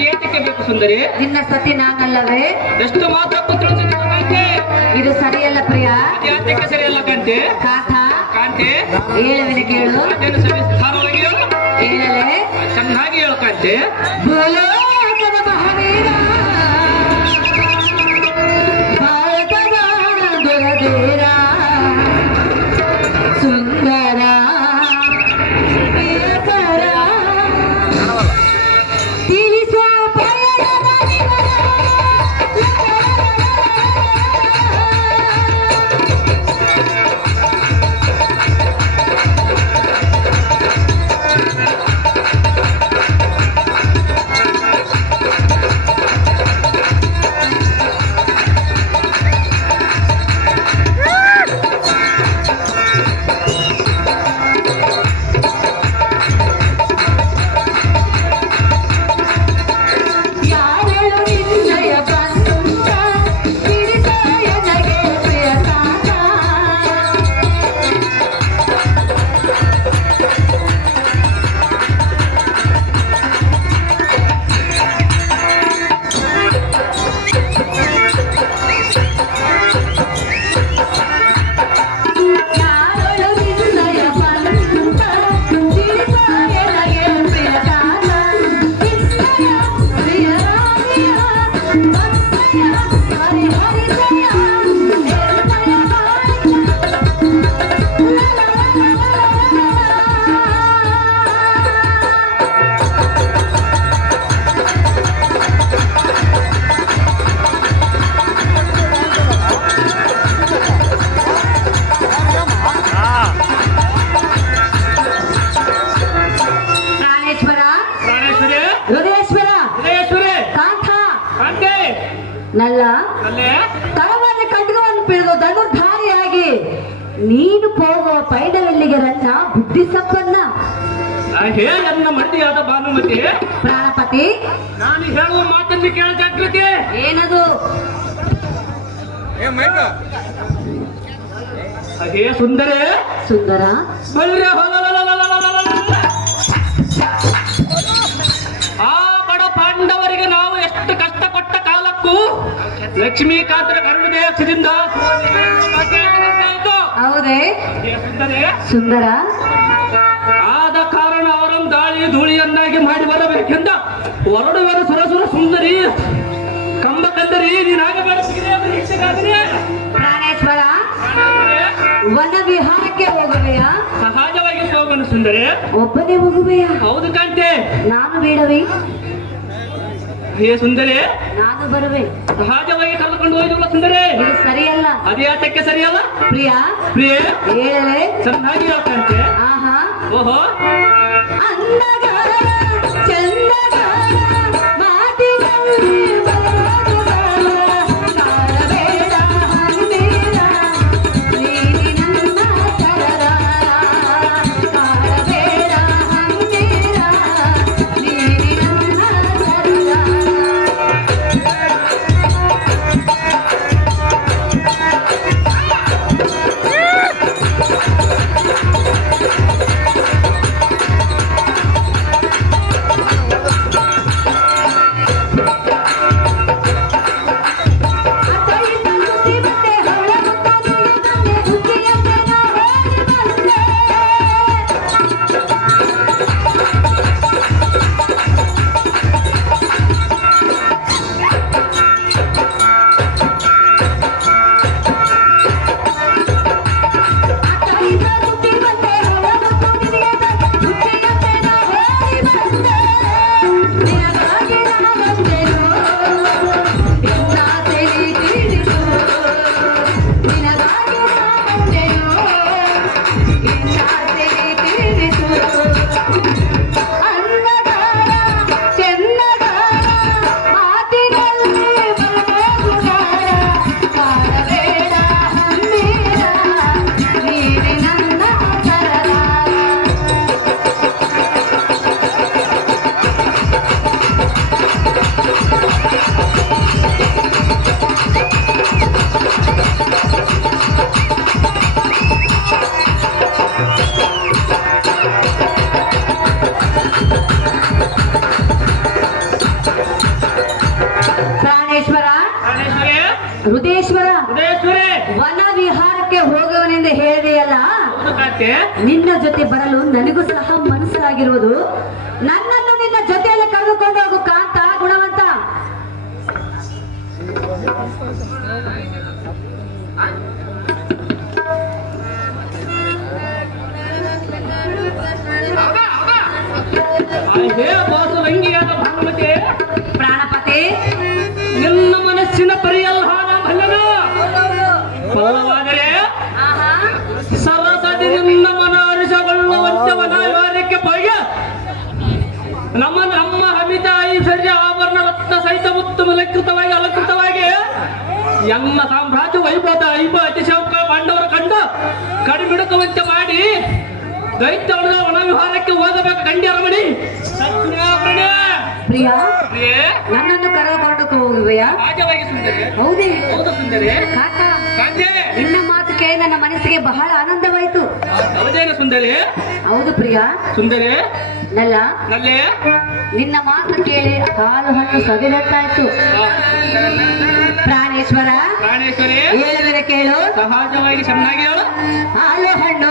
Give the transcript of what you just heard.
ಬೇಕು ಸುಂದರಿ. ನಿನ್ನ ಸತಿ ನಾನಲ್ಲವೇ? ಎಷ್ಟು ಮಾತ್ರ ಪುತ್ರ ಇದು ಸರಿಯಲ್ಲ ಪ್ರಿಯ? ಯಾತಕ್ಕೆ ಸರಿಯಲ್ಲ ಕಂತೆ. ಕಾಥ ಕಾಂತೆ. ಹೇಳುವಿನ ಕೇಳು. ಅದೇನು ಸವಿಸ್ತಾರವಾಗಿ ಹೇಳು ಹೇಳಲೆ ಚೆನ್ನಾಗಿ ಹೇಳು ಕಾಂತೆ. ಭೂಲೋಕದ ಮಹಾವೀರ. ನಲ್ಲ? ತಳವಾದ ಖಡ್ಗವನ್ನು ಪಿಡಿದು ಧನುರ್ಧಾರಿಯಾಗಿ ನೀನು ಹೋಗುವ ಪೈಡವೆಲ್ಲಿಗೆ ರನ್ನ ಬುದ್ಧಿ ಸಪ್ಪನ್ನ ಹೇ ನನ್ನ ಮಂಡಿಯಾದ ಭಾನುಮತಿ. ಪ್ರಾಣಪತಿ? ನಾನು ಹೇಳುವ ಮಾತನ್ನು ಕೇಳ ಜಾಗೃತಿ. ಏನದು? ಹೇ ಸುಂದರೇ. ಸುಂದರ? ಬಲ್ರೆ ಹೋಗ ಕಾಲಕ್ಕೂ ಲಕ್ಷ್ಮೀಕಾಂತರ ಗರುಡದಿಂದ ಹೌದೇ? ಸುಂದರ. ಆದ ಕಾರಣ ಅವರನ್ನು ದಾಳಿ ಧೂಳಿಯನ್ನಾಗಿ ಮಾಡಿ ಬರಬೇಕೆಂದ ಹೊರಡುವರ ಸುರಸುರ ಸುಂದರಿ. ಕಂಬ ಕಂದರಿ ನೀನಾಗಬೇಡ ಪ್ರಾಣೇಶ್ವರ ವನ ವಿಹಾರಕ್ಕೆ ಹೋಗುವೆಯಾ ಸಹಜವಾಗಿ ಹೋಗಲು ಸುಂದರಿ. ಒಬ್ಬನೇ ಹೋಗುವೆಯಾ ಹೌದು ಕಾಂತೆ. ನಾನು ಬೇಡವೇ? ಹೇ ಸುಂದರಿ. ನಾನು ಬರುವೆ. ಸಹಜವಾಗಿ ಕರೆದುಕೊಂಡು ಹೋಯ್ತಲ್ಲ ಸುಂದರಿ. ಇದು ಸರಿಯಲ್ಲ. ಅದೇ ಸರಿಯಲ್ಲ? ಪ್ರಿಯ? ಪ್ರಿಯೆ? ಹೇಳಲೆ. ಚೆನ್ನಾಗಿ ಹೇಳ್ಕಂತೆ ಆಹಾ. ಓಹೋ. ಅಂದಗಾರ ಚಂದಗಾರ. ನಿನ್ನ ಜೊತೆ ಬರಲು ನನಗೂ ಸಹ ಮನಸ್ಸಾಗಿರುವುದು ನನ್ನನ್ನು ನಿನ್ನ ಜೊತೆಯಲ್ಲಿ ಕರೆದುಕೊಂಡು ಹೋಗು ಕಾಂತ ಗುಣವಂತ. ಹೇ ಬಾಸು ರಂಗಿಯಾದ ನಿನ್ನ ಮನ ಹರಿಸಗೊಳ್ಳುವಂತೆ ವನವಾರಕ್ಕೆ ಬಗೆ ನಮ್ಮ ನಮ್ಮ ಹಮಿತ ಐಶ್ವರ್ಯ ಆಭರಣ ರತ್ನ ಸಹಿತ ಉತ್ತಮ ಅಲಂಕೃತವಾಗಿ ಅಲಂಕೃತವಾಗಿ ಎನ್ನ ಸಾಮ್ರಾಜ್ಯ ವೈಭವದ ಐಬ ಅತಿಶೋಕ ಪಾಂಡವರ ಕಂಡು ಕಡಿಮಿಡುಕುವಂತೆ ಮಾಡಿ ದೈತ್ಯಗಳ ವನ ವಿಹಾರಕ್ಕೆ ಹೋಗಬೇಕು ಕಂಡಿ ಅರಮಣಿ. ಪ್ರಿಯ ನನ್ನನ್ನು ಕರೆದುಕೊಂಡು ಹೋಗುವೆಯಾ ಹೌದೇ? ಹೌದು ಸುಂದರಿ. ಕಾಕ? ಕಾಂತೆ. ನಿನ್ನ ಮಾತು ಕೇಳಿ ನನ್ನ ಮನಸ್ಸಿಗೆ ಬಹಳ ಆನಂದವಾಯಿತು. ಹೌದೇನು ಸುಂದರಿ? ಹೌದು ಪ್ರಿಯ. ಸುಂದರಿ? ನಲ್ಲ. ನಲ್ಲೇ? ನಿನ್ನ ಮಾತು ಕೇಳಿ ಹಾಲು ಹಣ್ಣು ಸವಿದತ್ತಾಯ್ತು. ಪ್ರಾಣೇಶ್ವರ ಪ್ರಾಣೇಶ್ವರಿ ಕೇಳು. ಸಹಜವಾಗಿ ಚೆನ್ನಾಗಿ ಹೇಳು. ಹಾಲು ಹಣ್ಣು.